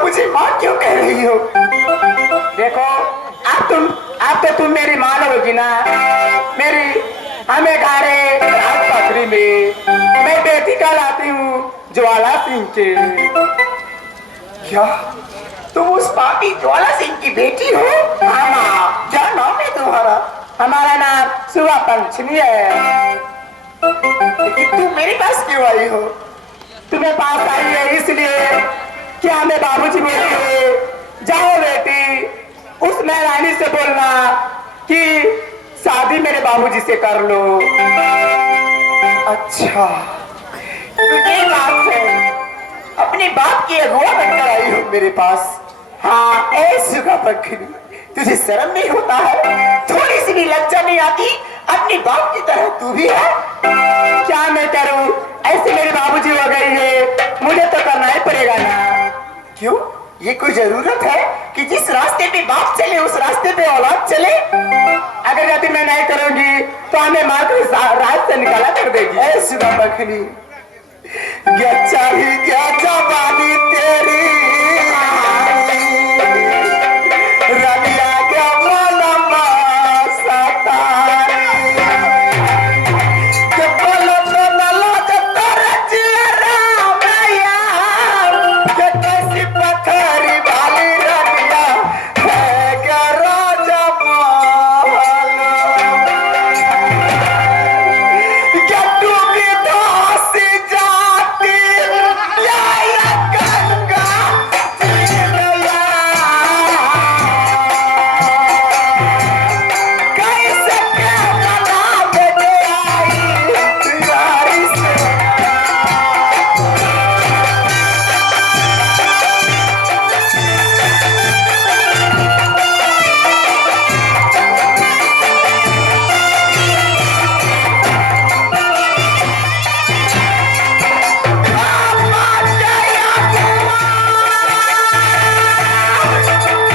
और मुझे माँ क्यों कह रही हो? देखो अब तो तुम मेरी माँ लोगी ना। मेरी हमें घरे राजपत्री में मैं बेटी का लाती हूँ ज्वाला सिंह के। क्या तुम उस पापी ज्वाला सिंह की बेटी हो? हाँ माँ। क्या नाम है तुम्हारा? हमारा नाम सुबह पंचमी है। लेकिन तुम मेरे पास क्यों आई हो? तुम्हें पास आई है इसलिए कि हमें बाबूजी बोले जाओ बेटी उस महरानी से बोलना कि शादी मेरे बाबूजी से कर लो। अच्छा तो ये बात है, अपने बाप की अगुआ बनकर आई हो मेरे पास। हाँ ऐसी का पखरी, तुझे शर्म नहीं होता है? थोड़ी सी भी लज्जा नहीं आती? अपने बाप की तरह तू भी है। क्या मैं करूं? ऐसे मेरे बाबूजी हो गई है, मुझे तो करना ही पड़ेगा ना। क्यों? ये कोई जरूरत है कि जिस रास्ते पे बाप चले उस रास्ते पे औलाद चले? अगर यदि मैं नहीं करूंगी तो हमें माँ को रात से निकाला कर देगी। ऐसी बखनी क्या चाहिए क्या जवानी तेरी रलिया क्या मनवा सतारी के पलट न लगता रजिया मैया के कैसी पत्थरी वाली रलिया है क्या राजा महल क्या डूबी धोसी जाती या गंगा जिया कैसे क्या बना दे आई यारी से।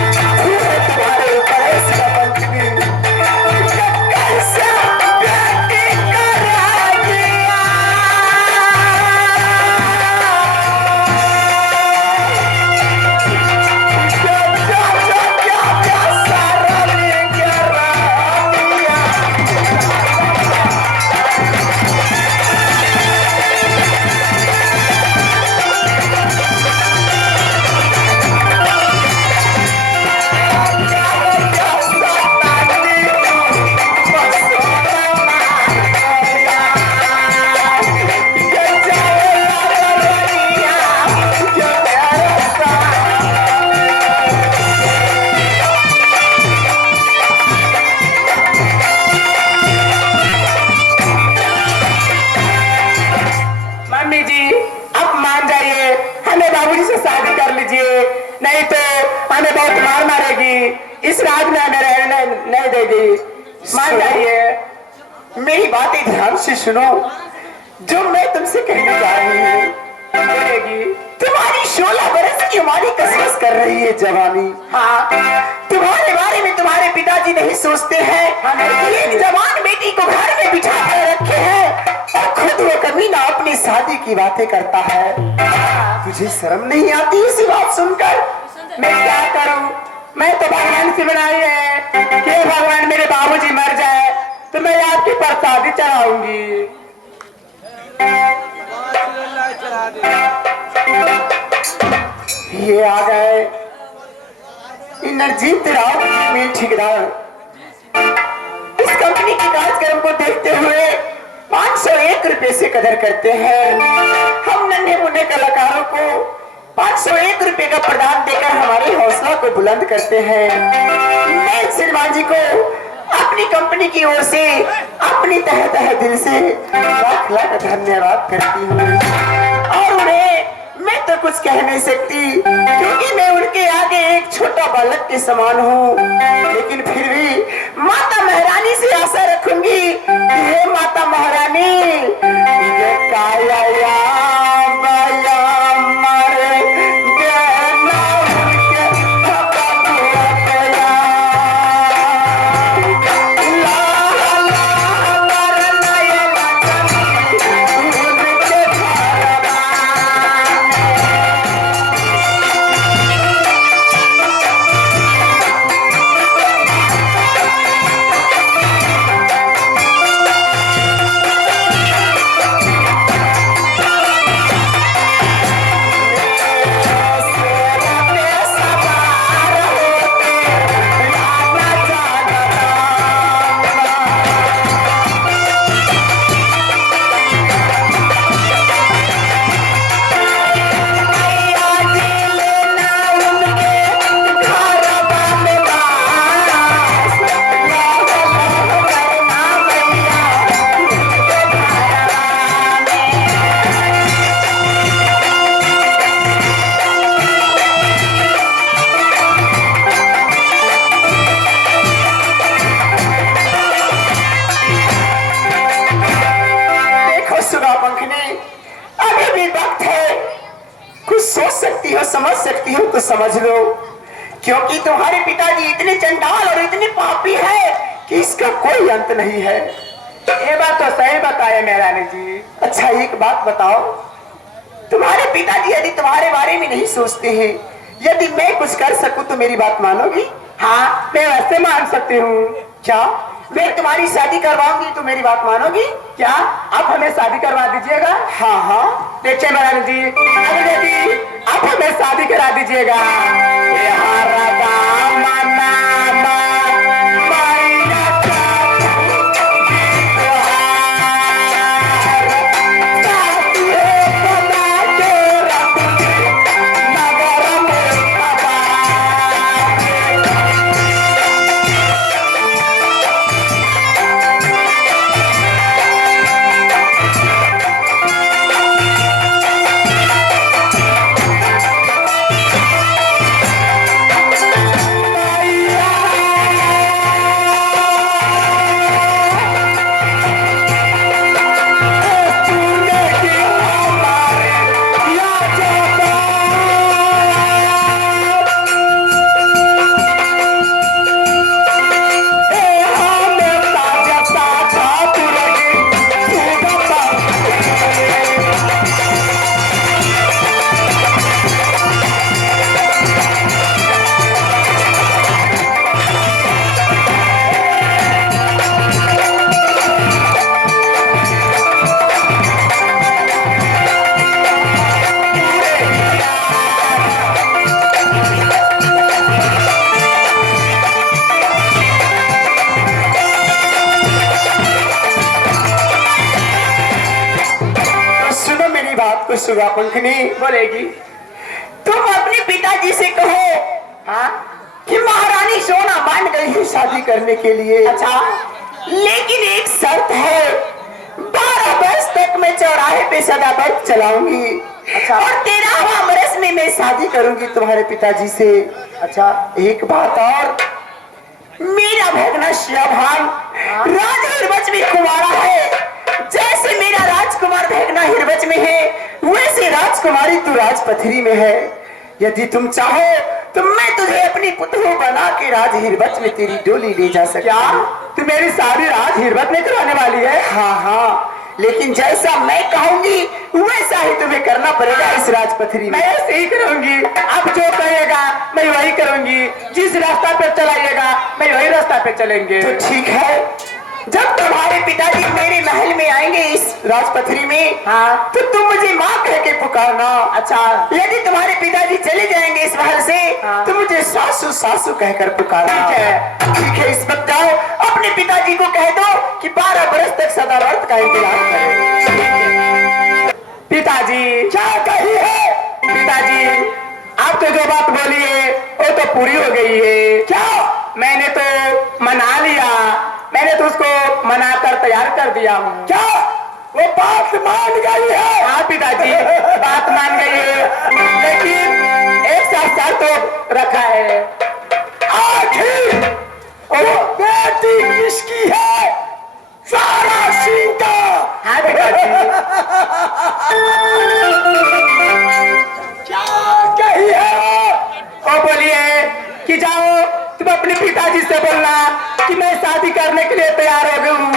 तुम्हारे ऊपर ऐसी पंचमी कैसे बेटी कराएगी? क्या प्यासा रलिया रलिया मम्मी जी अब मान जाइए, हमें बाबूजी से शादी कर लीजिए, नहीं तो हमें बहुत मार मारेगी, इस रात में हमें रहने नहीं देगी। मान जाइए। मेरी बातें ध्यान से सुनो, जो मैं तुमसे कहने जा रही हूँ बोलेगी। तुम्हारी 16 बरस की उम्र कसरत कर रही है जवानी। हाँ तुम्हारे बारे में तुम्हारे पिताजी नहीं सोचते हैं। एक जवान बेटी को घर में बिठा कर रखे हैं और खुद वो कभी ना अपनी शादी की बातें करता है। तुझे शर्म नहीं आती इसी बात सुनकर? मैं क्या करूं? मैं तो भगवान से बनाई है कि भगवान मेरे बाबूजी मर जाए तो मैं आपकी प्रसादी चढ़ाऊंगी। ये आ गए इंद्रजीत राव मेल ठेकेदार। इस कंपनी के कार्यक्रम को देखते हुए 501 रुपए से कदर करते हैं। हम नन्हे मुन्ने कलाकारों को 501 रुपए का प्रदान देकर हमारी हौसला को बुलंद करते हैं। मैं श्रीमान जी को अपनी कंपनी की ओर से अपनी तहे तहे दिल से लाख लाख धन्यवाद करती हूँ। और उन्हें मैं तो कुछ कह नहीं सकती क्योंकि मैं उनके आगे एक छोटा बालक के समान हूँ। लेकिन फिर भी माता महारानी से आशा रखूंगी कि हे माता महारानी ये काया सकती हो तो समझ लो, क्योंकि तुम्हारे पिताजी इतने चंडाल और इतने पापी है कि इसका कोई अंत नहीं है। ये बात तो सही बताए महारानी जी। अच्छा एक बात बताओ, तुम्हारे पिताजी यदि तुम्हारे बारे में नहीं सोचते हैं, यदि मैं कुछ कर सकूं तो मेरी बात मानोगी? हाँ, मैं वैसे मान सकती हूँ। क्या मैं तुम्हारी शादी करवाऊंगी तो मेरी बात मानोगी? क्या आप हमें शादी करवा दीजिएगा? हाँ हाँ। देखिए महारानी जी, अगर यदि आप हमें शादी करा दीजिएगा, सुगा पंखनी बोलेगी। तुम अपने पिताजी से कहो हाँ, कि महारानी सोना मान गई है शादी करने के लिए। अच्छा, लेकिन एक शर्त है, 12 वर्ष तक मैं चौराहे पे सदा बर्फ चलाऊंगी। अच्छा, और 13वां वर्ष में मैं शादी करूंगी तुम्हारे पिताजी से। अच्छा, एक बात और, मेरा भगना शिवभान राज हिरवच में कुमारा है। जैसे मेरा राजकुमार भगना हिरवच में है, वैसे राजकुमारी तू राजपथरी में है। यदि तुम चाहो तो मैं तुझे अपनी पुतली बना के राज हिरवच में तेरी डोली ले जा सकता क्या हूं। तू मेरी शादी राज हिरवत में करवाने वाली है? हाँ हाँ, लेकिन जैसा मैं कहूंगी वैसा ही तुम्हें करना पड़ेगा इस राजपथरी में। मैं ऐसे ही करूंगी, आप जो कहेगा मैं वही करूंगी, जिस रास्ता पे चलाइएगा मैं वही रास्ता पे चलेंगे। तो ठीक है, जब तुम्हारे पिताजी मेरे महल में आएंगे इस राजपथरी में, हाँ, तो तुम मुझे माँ कह के पुकारना। अच्छा, यदि तुम्हारे पिताजी चले जाएंगे इस महल से, हाँ, तो मुझे सासू सासू कहकर पुकारना। ठीक है, ठीक है। इस वक्त जाओ अपने पिताजी को कह दो कि 12 वर्ष तक सदाव्रत का इंतजार करें। पिताजी। क्या कही है? पिताजी, आप तो जो बात बोली है वो तो पूरी हो गई है। क्या? मैंने तो मना लिया, मैंने तो उसको मनाकर तैयार कर दिया हूँ। क्या वो बात मान गई है? हाँ पिताजी, बात मान गई है, लेकिन एक साथ शर्त तो रखा है। आखिर वो बेटी किसकी है? सारा सिंह का। हाँ पिताजी। क्या कही है? वो बोलिए कि जाओ तुम अपने पिताजी से बोलना कि मैं शादी करने के लिए तैयार हो गई हूँ,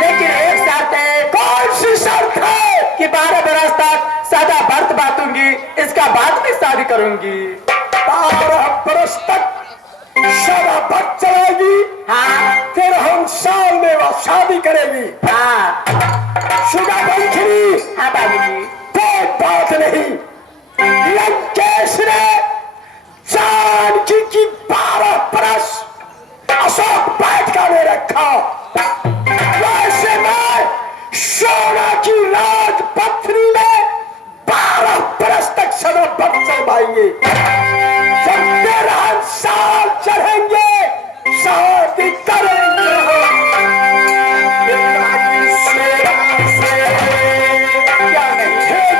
लेकिन एक शर्त है। कौन सी शर्त है? कि 12 बरस तक सदा व्रत बांटूंगी, इसका बाद में शादी करूंगी। 12 बरस तक सदा व्रत चलेगी? हाँ, फिर हम साल में वो शादी करेगी। हाँ, सुगा पंखनी। हाँ बाबूजी। कोई बात नहीं, लंकेश ने जानकी की 12 बरस अशोक बैठका में रखा, वैसे मैं सोना की राजपथरी में 12 बरस तक सदा व्रत चलवाएंगे। जब 13 साल चढ़ेंगे शादी करेंगे। क्या नहीं है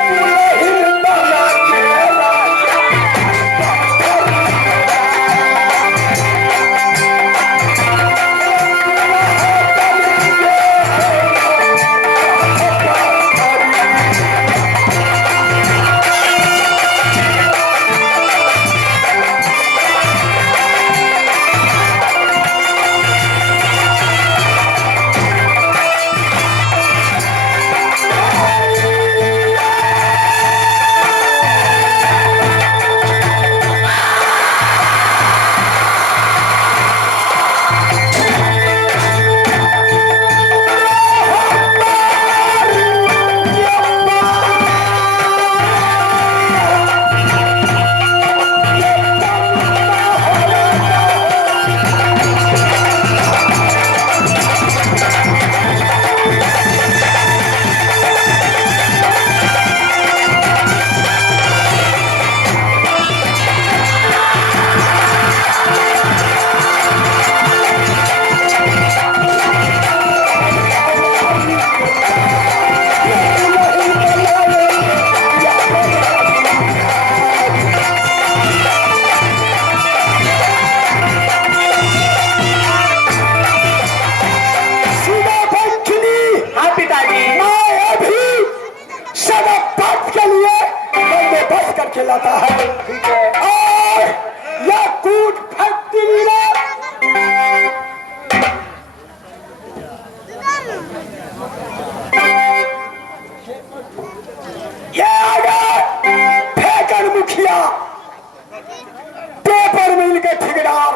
ठेकेदार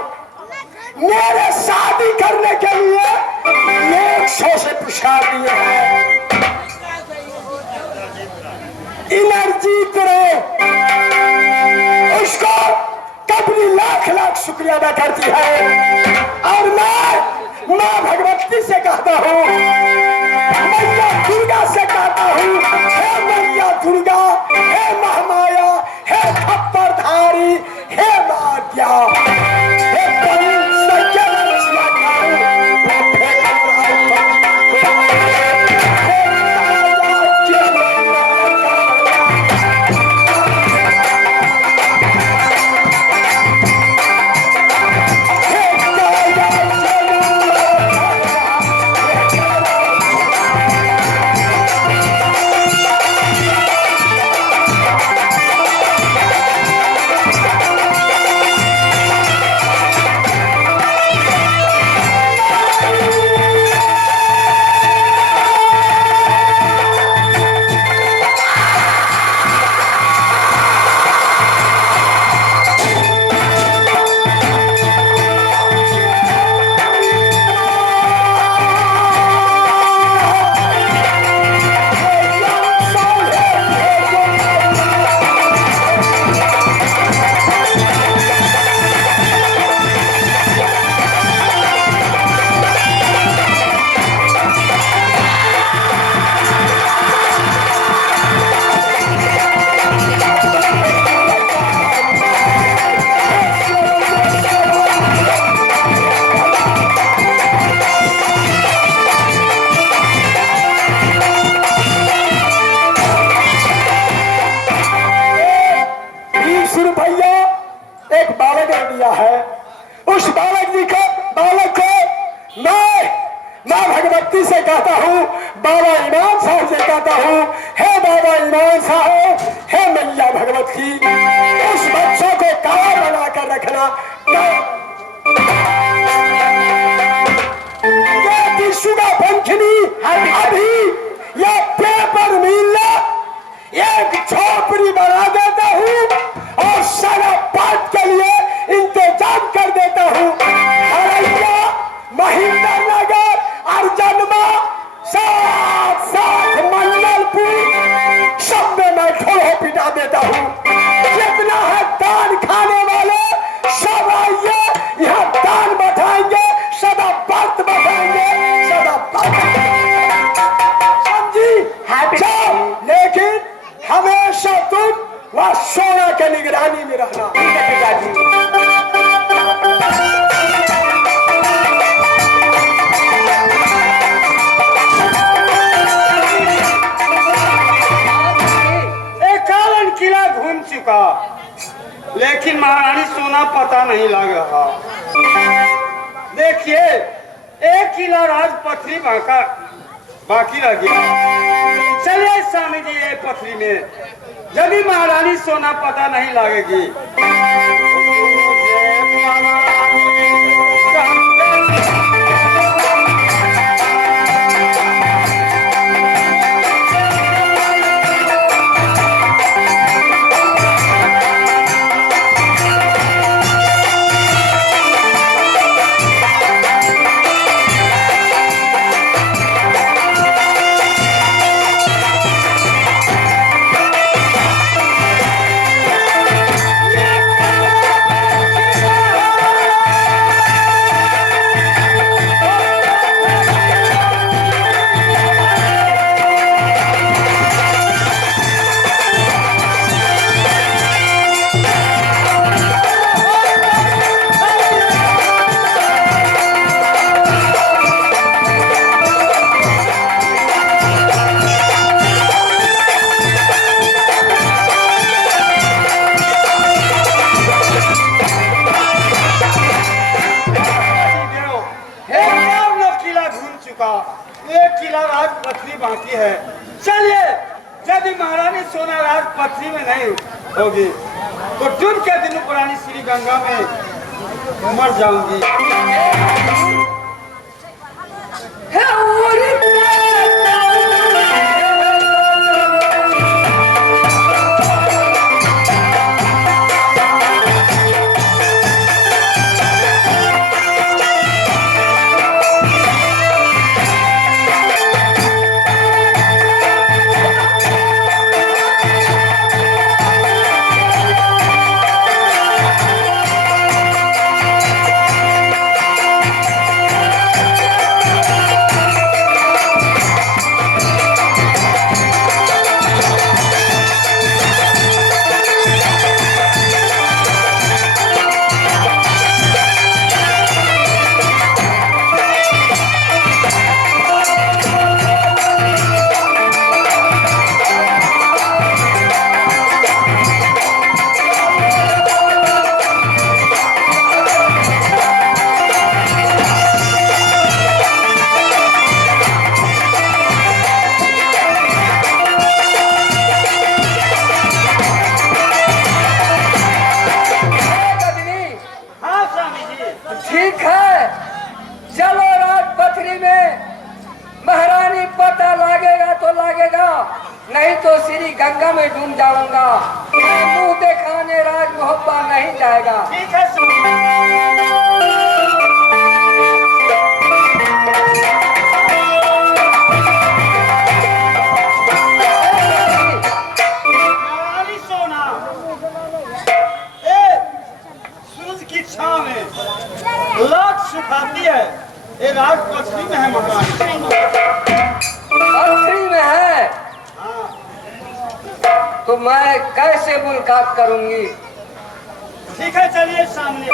मेरे शादी करने के लिए 100 से पुरस्कार दिए हैं। इनरजीत रे उसको कभी लाख लाख शुक्रिया अदा करती है। और मैं माँ भगवती से कहता हूँ, मैया दुर्गा से कहता हूँ, हे मैया दुर्गा, हे महामाया, हे खप्परधारी, हे मात्या, हे लेकिन महारानी सोना पता नहीं लग रहा। देखिए, एक किला राजपथरी बाकी रह गया। चलिए स्वामी जी, ये पथरी में यदि महारानी सोना पता नहीं लगेगी बाकी है। चलिए, यदि महारानी सोना राजपथरी में नहीं होगी तो डूब के दिन पुरानी श्री गंगा में मर जाऊंगी। नहीं तो श्री गंगा में डूब जाऊंगा। मैं मुंह दिखाने राज मोहब्बा नहीं जाएगा। ठीक है महारानी सोना, ए, सूरज की छांव में लाख सुखाती है। ये रात पश्चिमी में है महारानी सोना। पथरी में है तो मैं कैसे मुलाकात करूंगी? ठीक है चलिए सामने।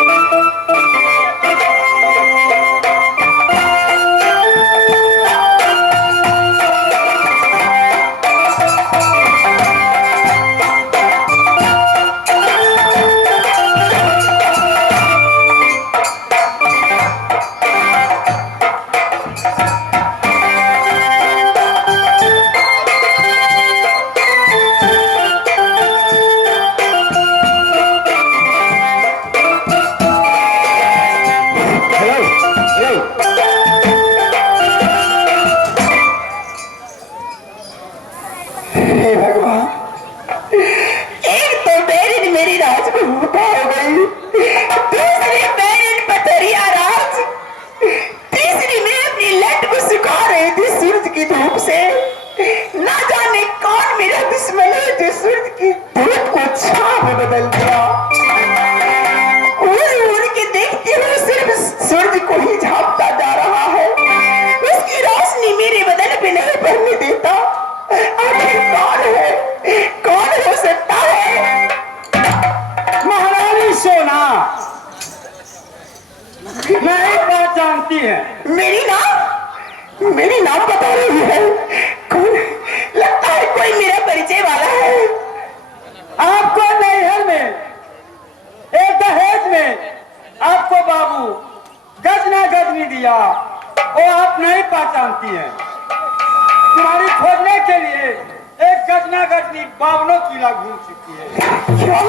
हे भगवान, एक तो बैरिन मेरी राजकुमार हो गई, दूसरी बैरिन पथरिया राज, तीसरी मैं अपनी लट को सुखा रही थी सूरज की धूप से। ना जाने कौन मेरा दुश्मन है जो सूरज की धूप को छाव में बदल दिया। उड़ के देखती हूँ सिर्फ सूरज को ही झांकता जा रहा है, उसकी रोशनी मेरे बदन पे नहीं पड़ने देता। आखिर कौन हो सकता है? महारानी सोना नहीं पहचानती है। मेरी नाम बता रही है। कौन? लगता है कोई मेरा परिचय वाला है। आपको नैहर में एक दहेज में आपको बाबू गजना गजनी दिया, वो आप नहीं पहचानती हैं। तुम्हारी खोजने के लिए एक गजना गजनी बावनों किला घूम चुकी है। क्या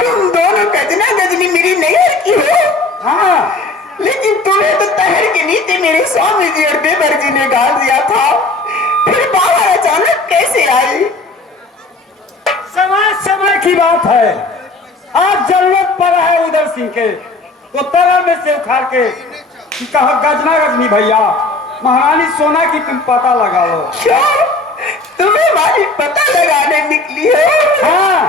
तुम दोनों गजना गजनी मेरी नैहर की हो? हाँ, लेकिन तुम्हें तो तहर के नीचे मेरे स्वामी जी और देवर जी ने गाल दिया था, फिर बाहर अचानक कैसे आई? समय की बात है। आज जरूरत पड़ा है उधर सिंह के तो तरह में से उखाड़ के कहा गजना गजनी भैया महारानी सोना की तुम पता लगा लो। क्या तुम्हें हमारी पता लगाने निकली हो? हाँ,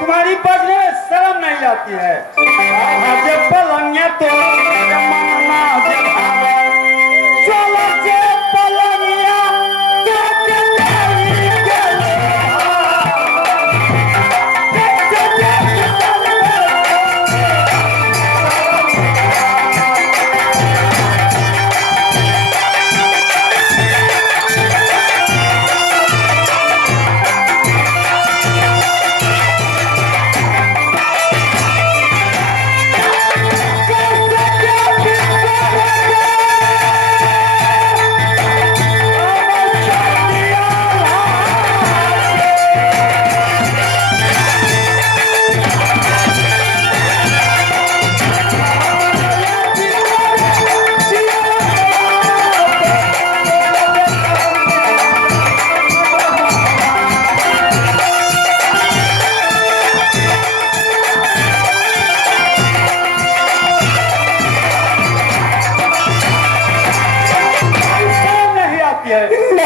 तुम्हारी बजने में शर्म नहीं आती है। जब पलंगिया तो जमाना जब आवे, चलो जे पलंगिया के चली गले।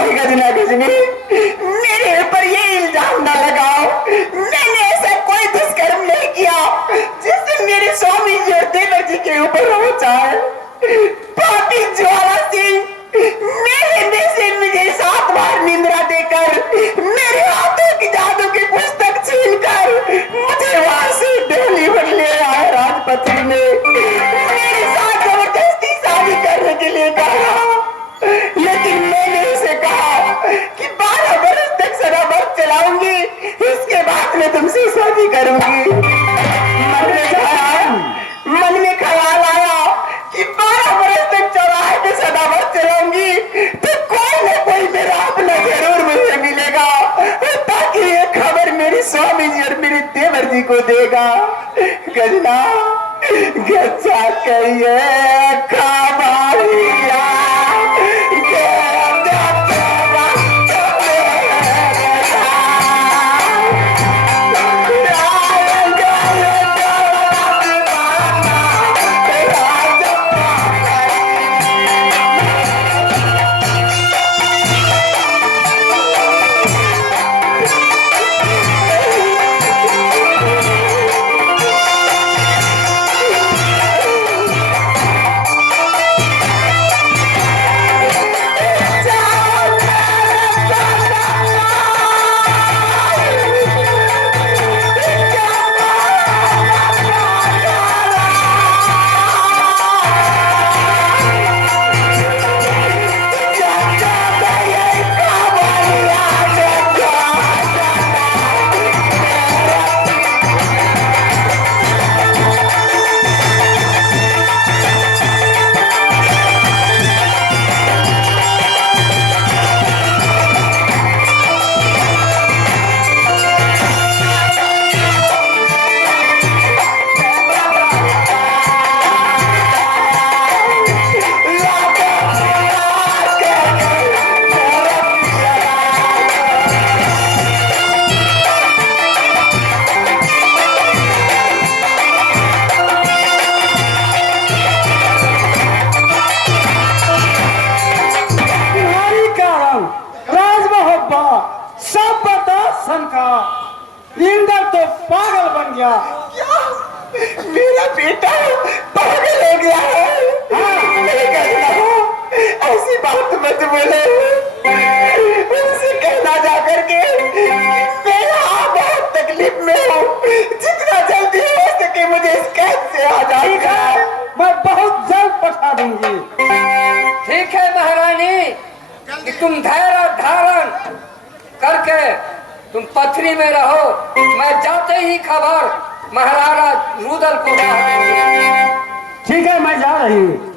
नहीं गजना गजनी, मेरे ऊपर ये इल्जाम ना लगाओ, मैंने ऐसा कोई दुष्कर्म नहीं किया जिससे मेरे स्वामी जी और देवर जी के ऊपर हो जाए। पापी ज्वाला सिंह मेरे में से मुझे 7 बार निंद्रा देकर, मेरे हाथों की जादू की पुस्तक छीनकर मुझे वहां से दिल्ली पर ले आए राजपत्री ने मेरे साथ जबरदस्ती शादी करने के लिए कहा, लेकिन मैंने उसे कहा कि 12 वर्ष तक शराब चलाऊंगी, इसके बाद मैं तुमसे शादी करूंगी। मन में ख्याल आया कि 12 वर्ष तक चौराहे पे सदाबत चलाऊंगी तो कोई न कोई मेरा अपना जरूर मुझे मिलेगा, ताकि ये खबर मेरे स्वामी जी और मेरे देवर जी को देगा। गजना गच्चा कहिए खबरिया इंदर तो पागल बन गया। क्या मेरा बेटा पागल हो गया है? मैं कहता हूँ ऐसी बात मत बोले, उनसे कहना जा करके मैं यहाँ बहुत तकलीफ में हूँ, जितना जल्दी हो सके मुझे इस कैद से आजादी का। मैं बहुत जल्द पठा दूंगी। ठीक है महारानी, कि तुम धैर्य धारण करके तुम पथरी में रहो, मैं जाते ही खबर महाराणा रुदल को देंगे। ठीक है, मैं जा रही हूँ।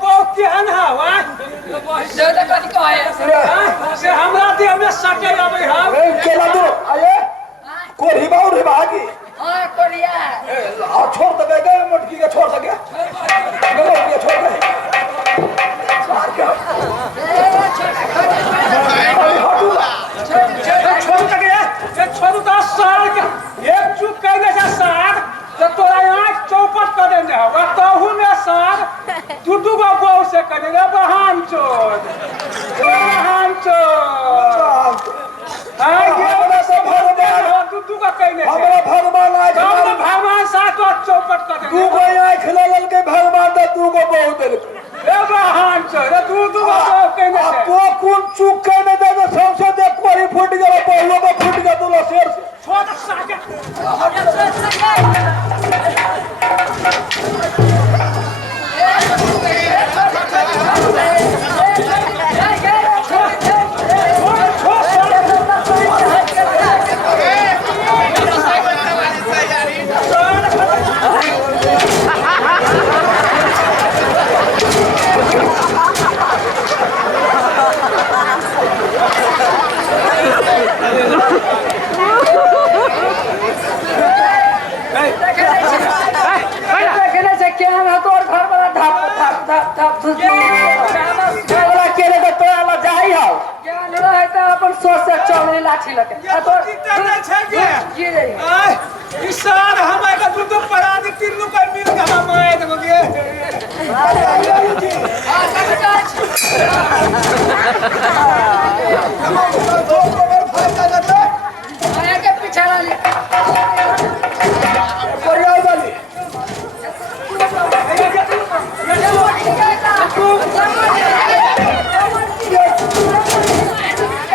बहुत ध्यान है हुआ ज्यादा कथी कहे से हमरा देह में सटे आवे हम केला दो आये को रिबाउ रिबागी हां कोरिया आ छोड़ दे गए मोटकी के छोड़ दे गया मोटकी छोड़ दे मार के छोड़ के ये छोड़ तो साल के एक चुप कहने से साल तो तोरा आंख चौपट कर देने होगा तो हूं ने साल तू को बहु से करेगा बहान चोर हां ये वाला सब भगवान तू का कहने हमरा भगवान आज भगवान साथ चौपट कर तू देने को आंख खिलालन के भगवान तो तू को बहुत दिल ए बहान चोर तू को बहु कहने से तो कौन चुप कहने दे तो सबसे देख कोरी फूट गया पहलो को फूट गया तू शेर से छोड़ साके लाठी लगे किसान हमारे दूध पड़ा दी 3 रुपए मिल गया हमारे दोगे आया के पीछे वाली परियाल वाली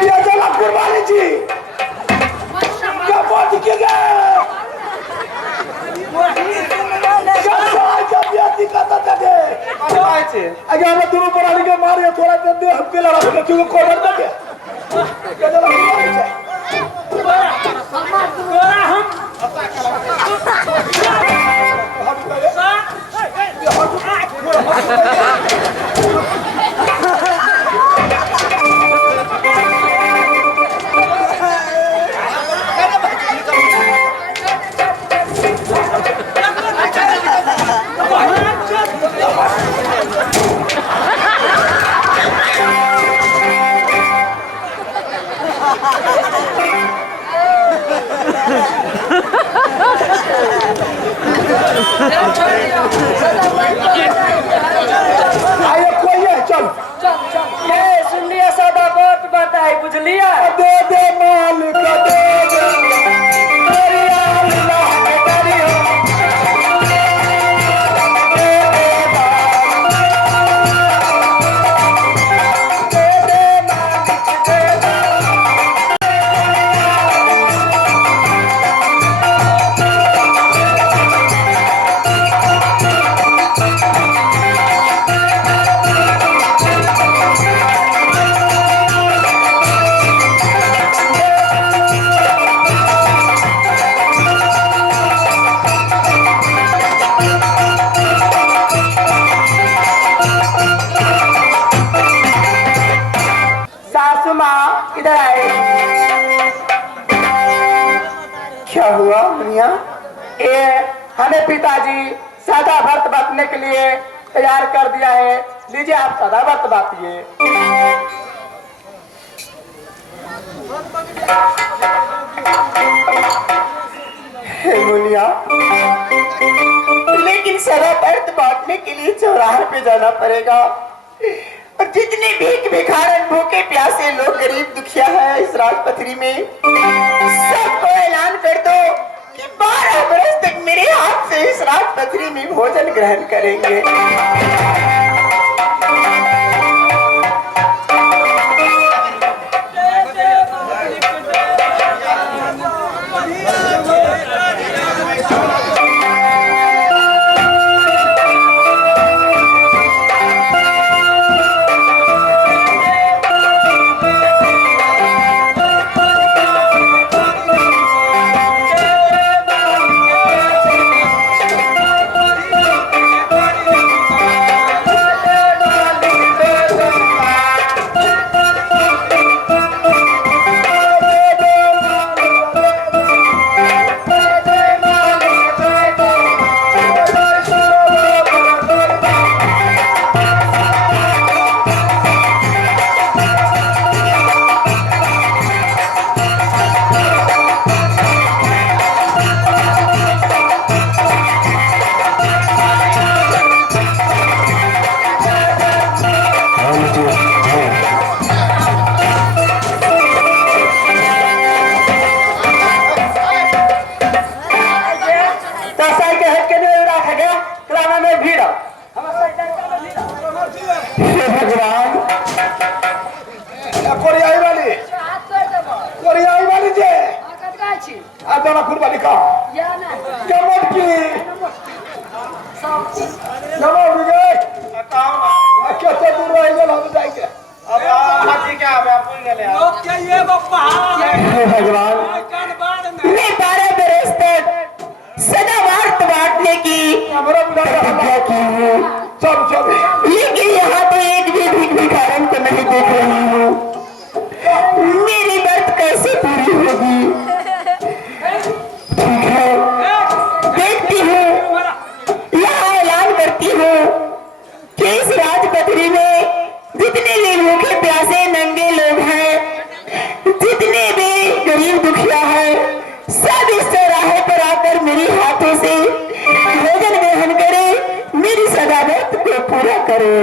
ये जला कुर्बानी जी क्या बात की गए जब ये दिक्कत आता है अगर हम दोनों पर आने के मारे थोड़ा दे हम पे लड़ा के क्यों कोडर दे क्या जला कुर्बानी चाहिए आइए कोई है चल ये सुनिए सदा बहुत बताई बुझलिया दे दे माल का दे दे तेरी अल्लाह करी हो दे दे माल दे दे सासू माँ इधर आए। क्या हुआ मुनिया? ये हमें पिताजी सादा व्रत बरतने के लिए तैयार कर दिया है, लीजिए आप सादा व्रत बांटिए। हे मुनिया, लेकिन सादा व्रत बांटने के लिए चौराहे पे जाना पड़ेगा और जितने भीख भिखारन भूखे प्यासे लोग गरीब दुखिया है इस राजपथरी में सबको ऐलान कर दो कि 12 बरस तक मेरे हाथ से इस राजपथरी में भोजन ग्रहण करेंगे। भगवान कोरियाई वाली जे आज जना खुद वाली का केमन की नमो विगे कैसे दूर रह गए हम जाएंगे अब हाथी क्या अब आप बोल गए लोग चाहिए बप्पा हे भगवान मैं 12 बरस तक सदा वार्त बांटने की हमारा प्रतिज्ञा की हूँ, सब लेकिन यहाँ तो एक भी भिखारन को नहीं देख रही हूँ। मेरी बात कैसे पूरी होगी? ठीक है, देखती हूँ, यहाँ ऐलान करती हूँ कि इस राजपथरी में जितने भी भूखे प्यासे नंगे लोग हैं, जितने भी गरीब दुखिया हैं, सब इस चौराहे पर आकर मेरे हाथों से भोजन ग्रहण करे, मेरी सदाबत को पूरा करे।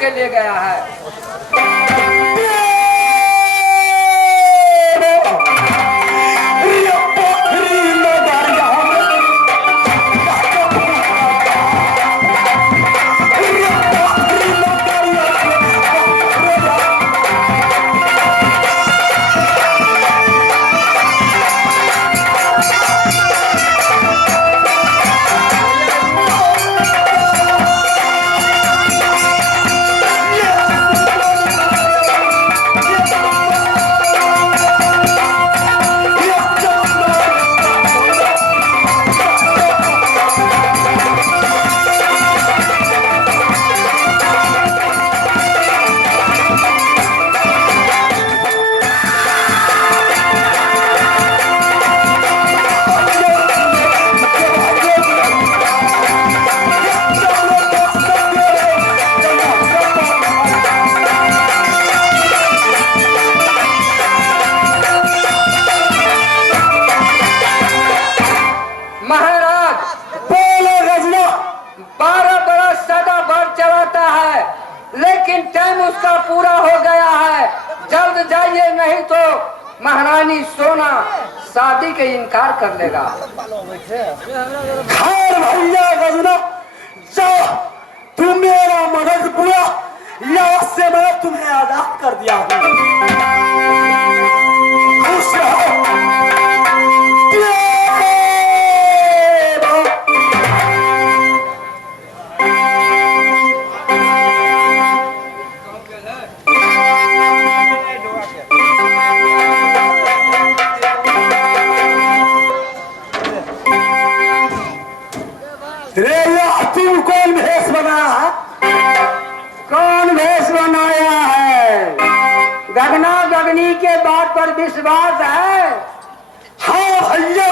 करके ले गया है। लेकिन टाइम उसका पूरा हो गया है, जल्द जाइए नहीं तो महारानी सोना शादी के इनकार कर लेगा। खैर भैया गजना, जाओ, तुम मेरा मदद पूरा या उससे मैं तुम्हें आजाद कर दिया हूँ। खुश रहो। तुम कौन भेष बनाया है? कौन भेष बनाया है? गगना गगनी के बात पर विश्वास है? हाँ भैया,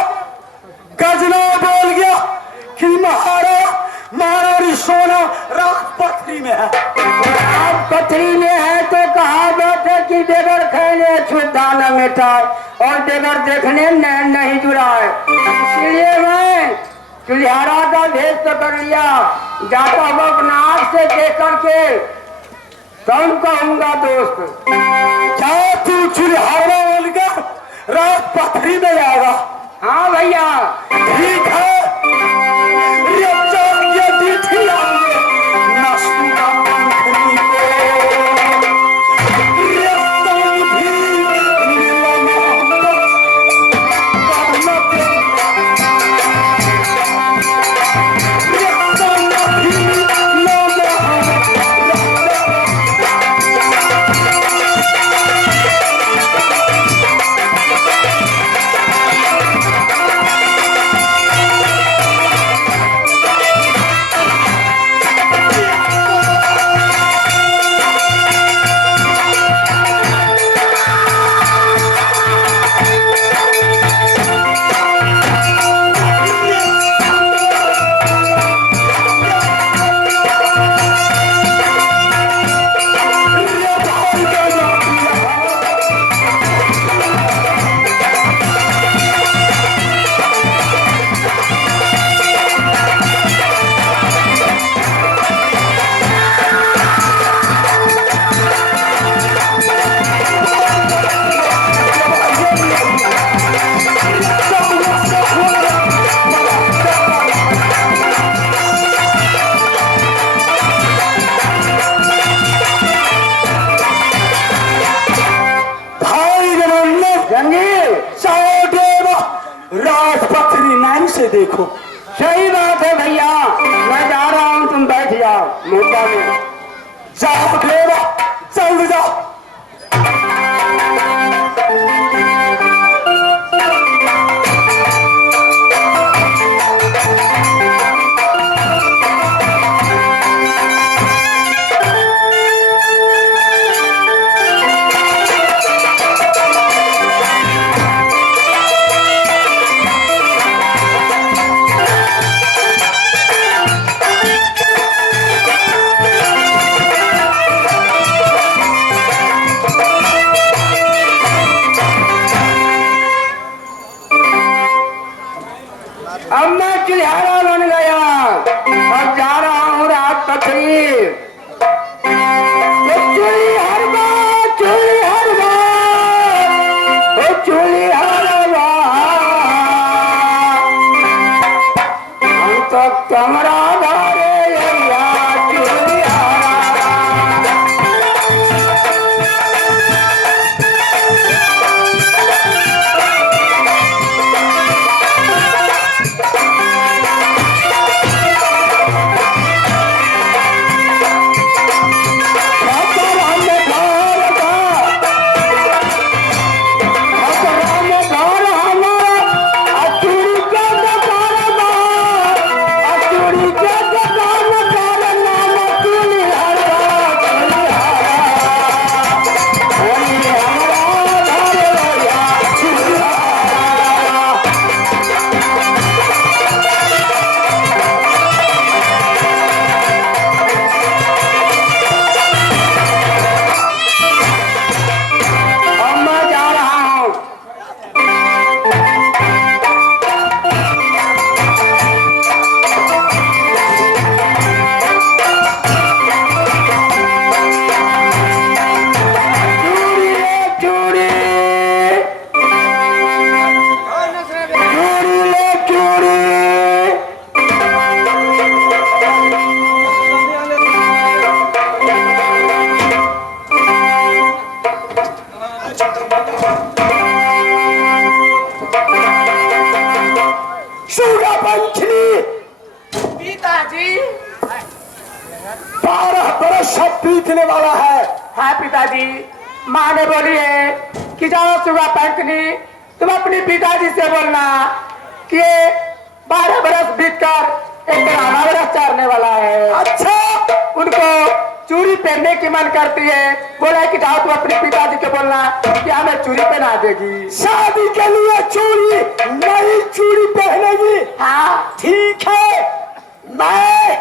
गजना बोल गया कि महारानी सोना रात पथरी में है। रात पथरी में है तो कहावत है कि बेगर खाने छुद्धा न मिटाए और बेगर देखने नैन नहीं जुड़ाए। इसलिए मैं चुलिहारा का भेष तो कर लिया, जाता हुआ अपना आँख से देख करके कौन कहूंगा दोस्त। क्या तू चुलिहारा बोलकर रात पथरी में जाएगा? हाँ भैया ठीक है, ये दिखी आगे नस्ल का पंखनी को, ये भी देखो। सही बात है भैया, मैं जा रहा हूँ, तुम बैठ जाओ मुद्दा में। जाओ देवा, जल्द जाओ। 12 बरस सब बीतने वाला है। हाँ पिताजी, माँ ने बोली है कि जाओ सुबह पंकनी, तुम अपने पिताजी से बोलना कि ये 12 बरस बीतकर एक पुराना बरस चारने वाला है। अच्छा, उनको चूड़ी पहनने की मन करती है, बोला है कि जाओ तुम अपने पिताजी को बोलना कि हमें चूड़ी पहना देगी। शादी के लिए चूड़ी, नई चूड़ी पहनेगी। हाँ ठीक है, मैं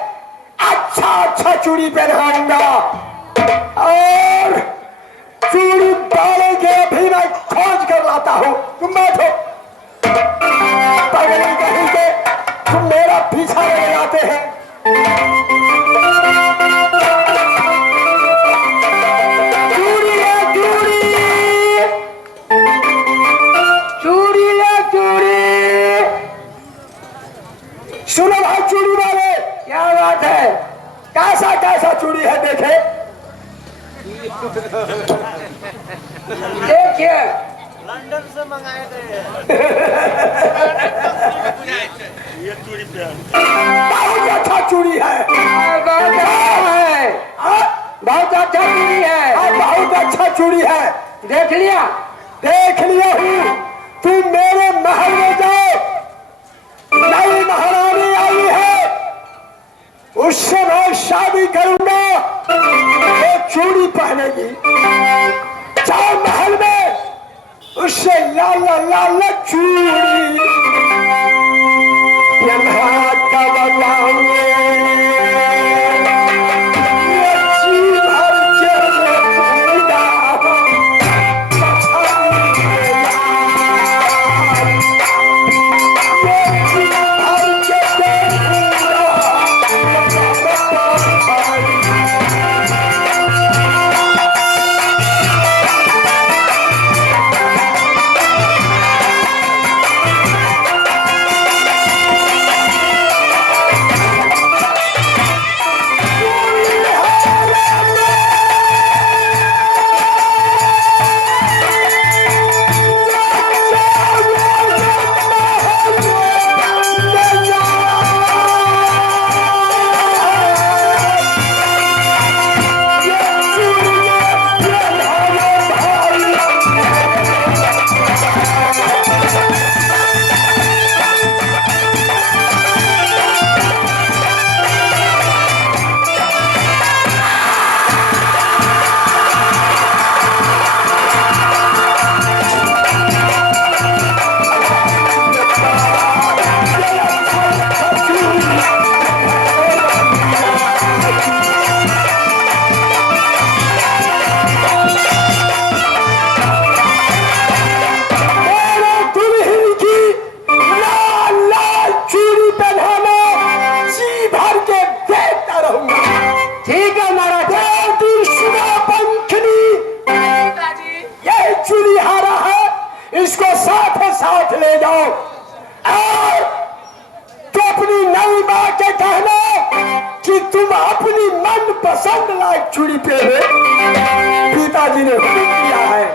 अच्छा चूड़ी पहनाऊंगा और चूड़ी डालेंगे। अभी मैं खोज कर लाता हूँ, तुम बैठो। पगड़ी कहीं के तुम मेरा पीछा ले जाते हैं। चूड़ी है चूड़ी, चूड़ी है चूड़ी। सुनो भाई चूड़ी वाले, क्या बात है? कैसा कैसा चूड़ी है देखे। देखिए लंदन से मंगाए थे। बहुत अच्छा चूड़ी है। बहुत अच्छा है, बहुत अच्छा चूड़ी है। बहुत अच्छा चूड़ी है। देख लिया? देख लिया हूँ। तुम मेरे महल में जाओ, नई महारानी आई है, उससे मैं शादी करूंगा। वो चूड़ी पहनेगी। जाओ महल में, उससे लाल लाल चूड़ी पहना कर बताऊंगे। ये जी भर के देखूंगा। इसको साथ ले जाओ और तो अपनी नई माँ के कहना कि तुम अपनी मन पसंद लायक चूड़ी पहने। पिताजी ने हुक्म किया है।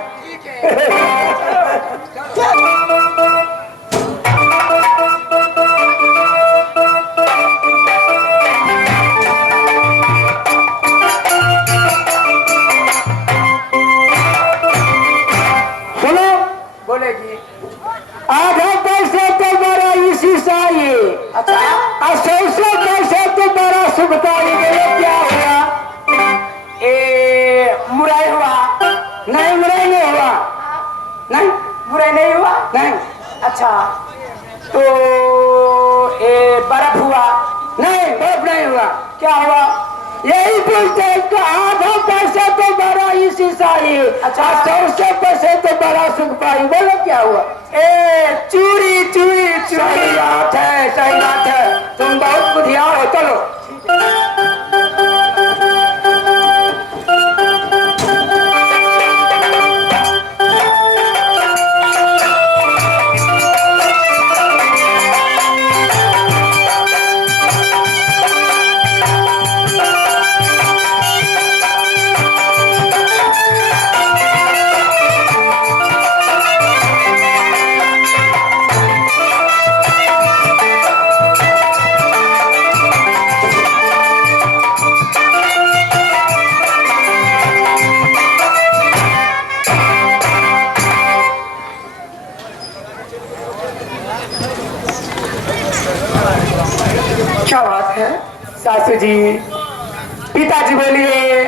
सुनो, बोलेगी। आधा पैसे तो बड़ा इसी चाहिए। अच्छा, और 100 पैसे तो बड़ा सुखताई बोले क्या हुआ? मुराई हुआ? नहीं बुराई नहीं हुआ। नहीं बुराई नहीं हुआ? नहीं अच्छा, तो बर्फ हुआ? नहीं बर्फ नहीं हुआ। क्या हुआ? यही बोलते हैं कि आधा पैसा तो बड़ा इसी चाहिए। अच्छा। 100 पैसे तो बड़ा सुख पाई बोलो क्या हुआ? चूड़ी चूड़ी सही चूड़ी। बात है, सही बात है। तुम बहुत बुद्धियार हो। चलो है? सासू जी, पिताजी बोलिए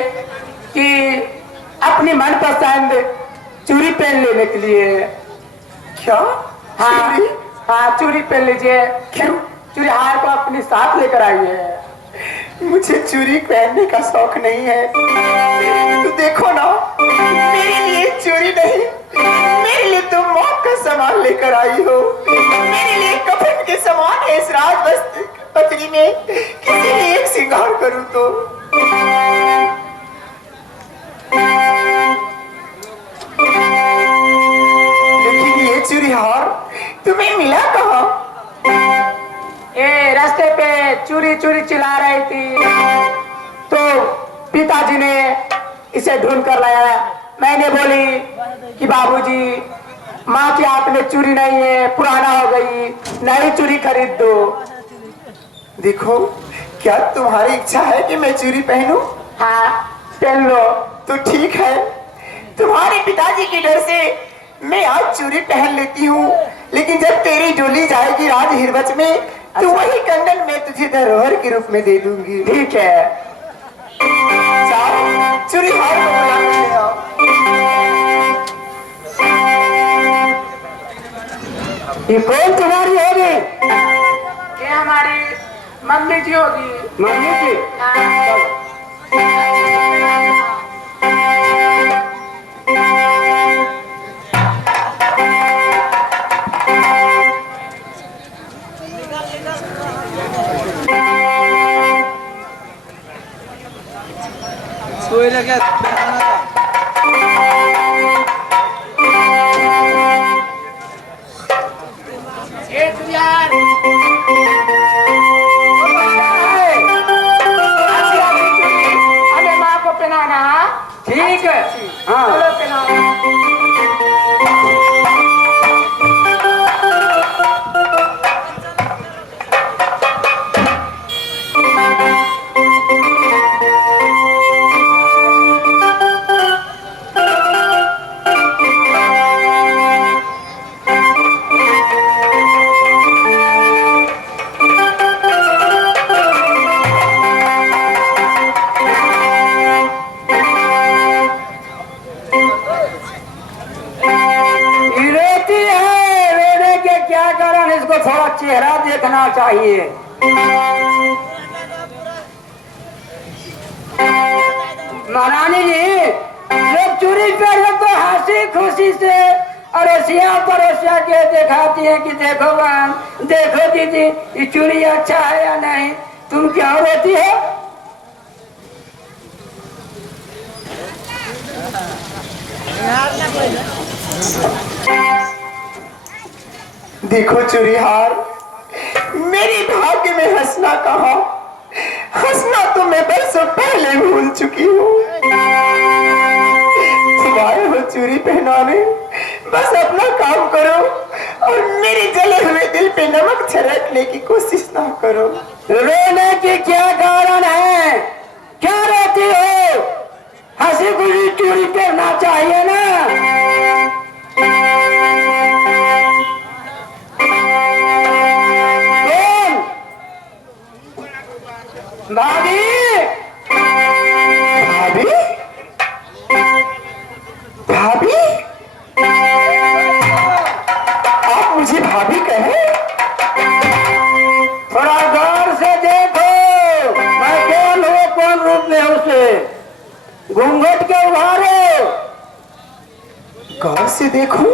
कि अपनी मनपसंद चूड़ी पहन लेने के लिए। क्या? हाँ चूड़ी? हाँ, चूड़ी पहन लीजिए। क्यों? चूड़ी हार को अपने साथ लेकर आइए। मुझे चूड़ी पहनने का शौक नहीं है। तो देखो ना, मेरे लिए चूड़ी नहीं, मेरे लिए तुम मौत का सामान लेकर आई हो। मेरे लिए कफन के समान है इस राज पत्री में किसी भी एक श्रृंगार करूं तो। लेकिन ये चूड़ी हार तुम्हें मिला कहाँ? ये रास्ते पे चूड़ी चूड़ी चिल्ला रही थी तो पिताजी ने इसे ढूंढ कर लाया। मैंने बोली कि बाबूजी, माँ की हाथ में चूड़ी नहीं है, पुराना हो गई, नई चूड़ी खरीद दो। देखो, क्या तुम्हारी इच्छा है कि मैं चूड़ी पहनूं? हाँ, पहन लो। तो ठीक है, तुम्हारे पिताजी के डर से मैं आज चूड़ी पहन लेती हूँ, लेकिन जब तेरी डोली जाएगी राज हिरवच में तो वही कंगन मैं तुझे धरोहर के रूप में दे दूंगी। ठीक है। जाओ, चूड़ी हार को बुला के ले आओ। ये कौन तुम्हारी होगी? ये हमारी मम्मी जी होगी। मम्मी जी? हाँ। सोयला क्या ये यार हमें माँ को पहनाना। ठीक है, हाँ चलो पहनाना। थोड़ा चेहरा देखना चाहिए। महारानी जी, जब चूड़ी पहने तो हंसी खुशी से अड़ोसिया पड़ोसिया के दिखाती है कि देखो बहन, देखो दीदी, ये चूड़ी अच्छा है या नहीं। तुम क्यों रोती हो? देखो चूड़ीहार, मेरे भाग्य में हंसना कहा, हंसना तो मैं बरसों पहले भूल चुकी हूँ। तुम आए हो चूड़ी पहनाने, बस अपना काम करो और मेरे जले हुए दिल पे नमक छिड़कने की कोशिश ना करो। रोने की क्या कारण है? क्या रोती हो? हंसी खुशी चूड़ी पहनना चाहिए ना। भाभी, भाभी, भाभी, आप मुझे भाभी कहे? थोड़ा गौर से देखो, मैं कौन हूँ, कौन रूप में हूँ उसे। घूंघट के उभारो। गौर से देखो।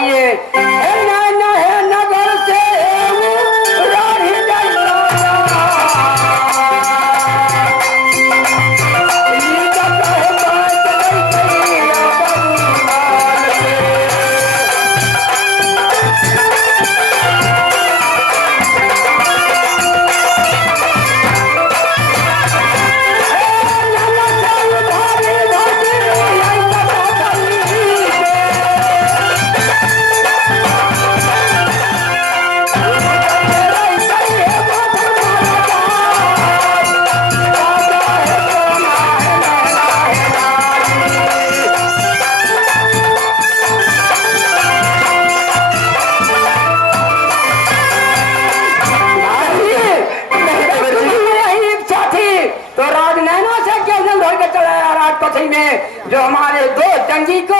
जाइए। हे नैना है नगर से राही जलता ये कहता है बात नहीं या बबूलाल से। जो हमारे दो जंगी को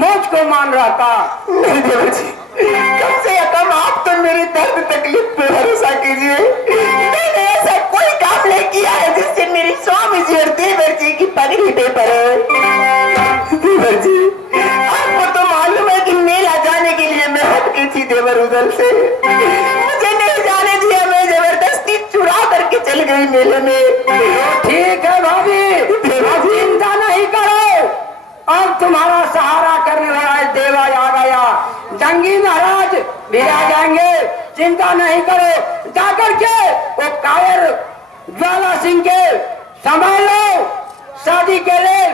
मौत को मान रहा था। नहीं देवर जी, कम से कम आप तो मेरी दर्द तकलीफ पे भरोसा कीजिए। मैंने ऐसा कोई काम नहीं किया है जिससे मेरी स्वामी जी और देवर जी की पगड़ी पे पड़े। देवर जी, आपको तो मालूम है कि मेला जाने के लिए मैं हटकी थी देवर उधर से। मुझे नहीं जाने दिया, मैं जबरदस्ती चुरा करके चल गई मेले में। ठीक है भाभी, चिंता नहीं करो, अब तुम्हारा सहारा करने वाला देवा आ गया। जंगी महाराज भी आ जाएंगे, चिंता नहीं करो। जाकर के वो कायर ज्वाला सिंह के संभाल लो। शादी के लिए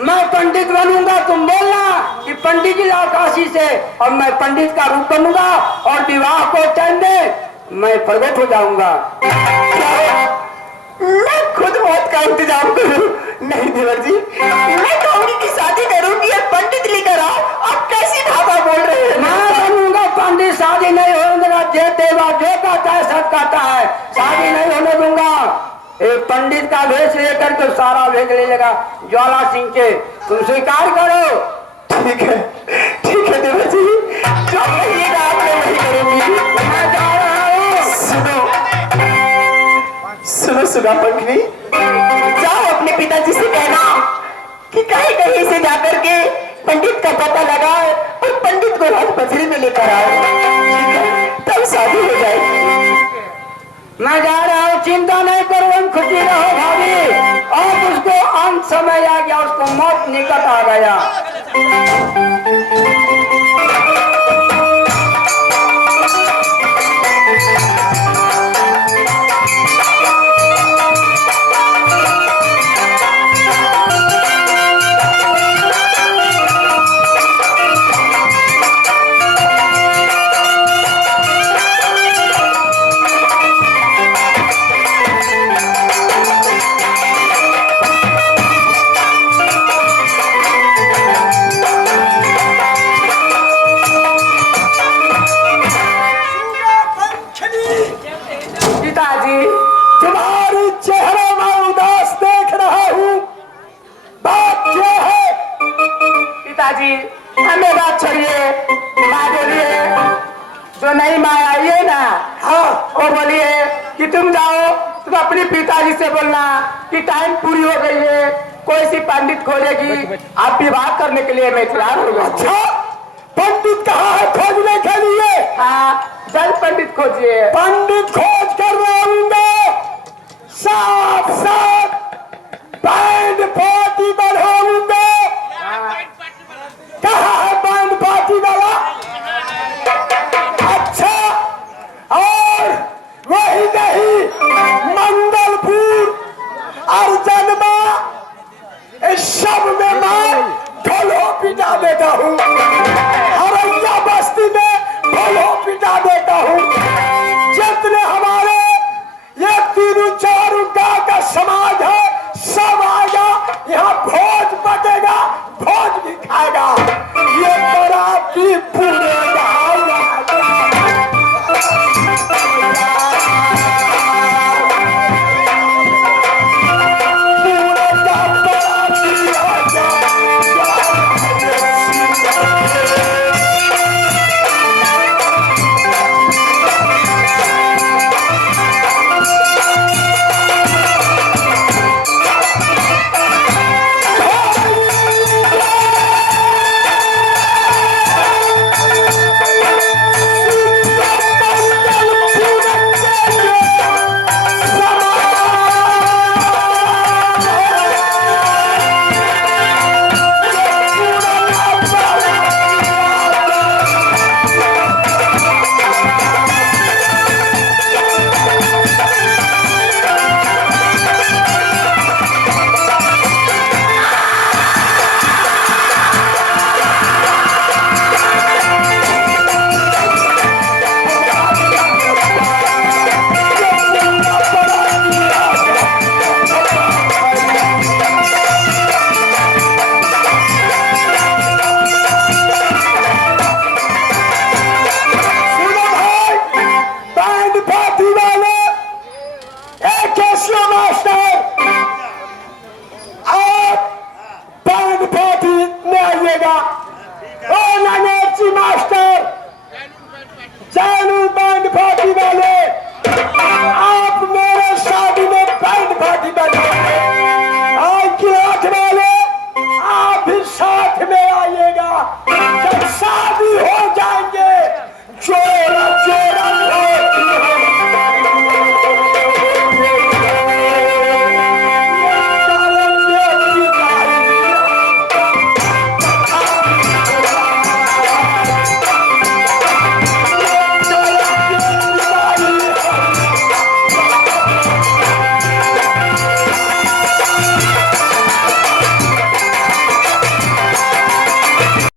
मैं पंडित बनूंगा, तुम बोलना कि पंडित जी लाओ काशी से, और मैं पंडित का रूप बनूंगा और विवाह को टाइम दे मैं प्रकट हो जाऊंगा। मैं खुद मौत का इंतजाम करूं? नहीं देवर जी, मैं कहूंगी कि शादी करूंगी और पंडित लेकर आओ। आप कैसी भाषा बोल रहे हैं? मैं बनूंगा पंडित, शादी नहीं होने दूंगा। जे देवा जो कहता है सब कहता है, शादी नहीं होने दूंगा। एक पंडित का भेष लेकर तो सारा भेज ले लेगा ज्वाला सिंह के, तुम स्वीकार करो। ठीक है देवर जी, जो कहिएगा आप मैं वही करूंगी। मैं जा रहा हूँ। सुनो पंखनी, जाओ अपने पिताजी से कहना कि कहीं से जाकर के पंडित का पता लगाओ और पंडित को राज पथरी में लेकर आओ। ठीक है, तब शादी हो जाएगी। मैं जा रहा हूँ, चिंता नहीं करो, हम खुशी रहो भाभी। और उसको अंत समय आ गया, उसको मौत निकट आ गया। पिताजी, तुम्हारी चेहरे में उदास देख रहा हूँ, बात क्या है? पिताजी हमें बात छोड़िए, माँ बोलिए। जो नई माँ आई है ना, हाँ, वो बोलिए कि तुम जाओ, तुम अपने पिताजी से बोलना कि टाइम पूरी हो गई है, कोई सी पंडित खोजेगी, आप विवाह करने के लिए मैं तैयार हो गया। अच्छा, पंडित कहाँ है खोजने के लिए? हाँ, जल्द पंडित खोजिए।